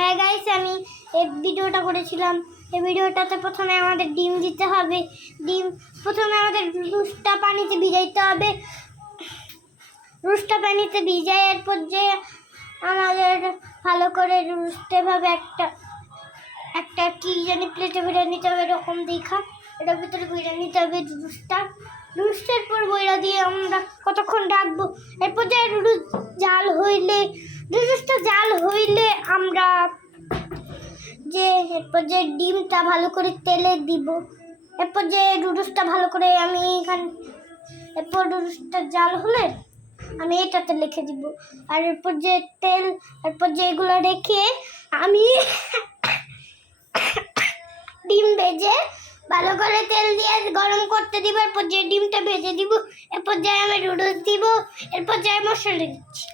হ্যাঁ গাইস, আমি এই ভিডিওটা করেছিলাম। এই ভিডিওটাতে প্রথমে আমাদের ডিম দিতে হবে। ডিম প্রথমে আমাদের রুস্টা পানিতে ভিজাইতে হবে। রুস্টা পানিতে ভিজাই এরপর যে আমাদের ভালো করে রুস্টেভাবে একটা কি জানি প্লেটে ভরে নিতে হবে, এরকম দেখা এটার ভিতরে ভরে নিতে হবে রুস্টের পর বইরা দিয়ে আমরা কতক্ষণ রাখবো। এরপর যে জাল হইলে রুস্টটা জাল হইলে আমরা যে এরপর যে ডিমটা ভালো করে তেলে দিব। এরপর যে রুস্টটা ভালো করে আমি এরপর রুস্টটা জাল হলে আমি এটাতে লিখে দিব। আর এরপর যে এরপর যে এগুলো রেখে আমি ডিম ভেজে ভালো করে তেল দিয়ে গরম করতে দিব। এরপর যে ডিমটা ভেজে দিব। এরপর যে আমি নুডলস দিব। এরপর যে মশলা দিচ্ছি।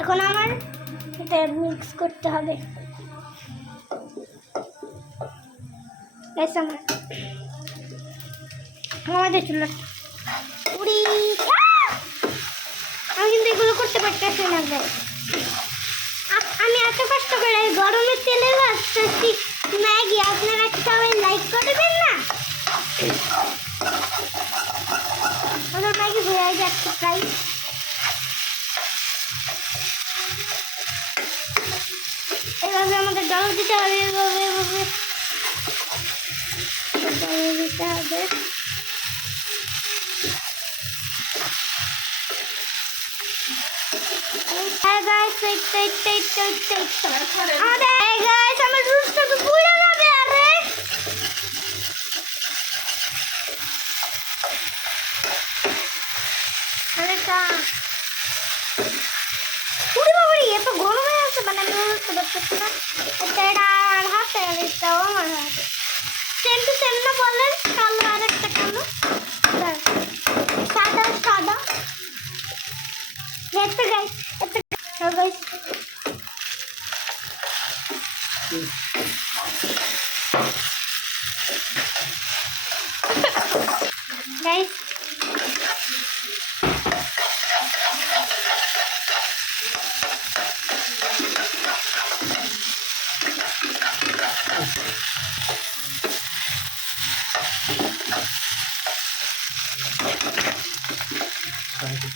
এখন আমার এটা মিক্স করতে হবে। আমাদের চুলা উড়ি, আমি কিন্তু এগুলো করতে পারতেছি না। আমি এত কষ্ট করে গরমের তেলে ভাজতেছি ম্যাগি, আপনারা সবাই লাইক করবেন না? আমার ম্যাগি হয়ে যাচ্ছে প্রায়। এভাবে আমাদের জল দিতে হবে, এভাবে জল দিতে হবে। Hey guys, wait. Hey guys, আমার রুস্টটা তো পুড়ে যাবে। আরে আরেটা পুড়ে বাবারি, এত গরম হয়ে আছে, মানে আমি বুঝতে পারতেছি না। এটা আর হাতে দিতেও আমার হাতে সেম টু সেম না বলেন? কালো আর একটা কালো, সাদা দেখতে guys. Guys,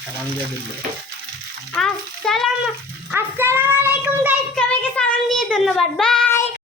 salam dia dulu.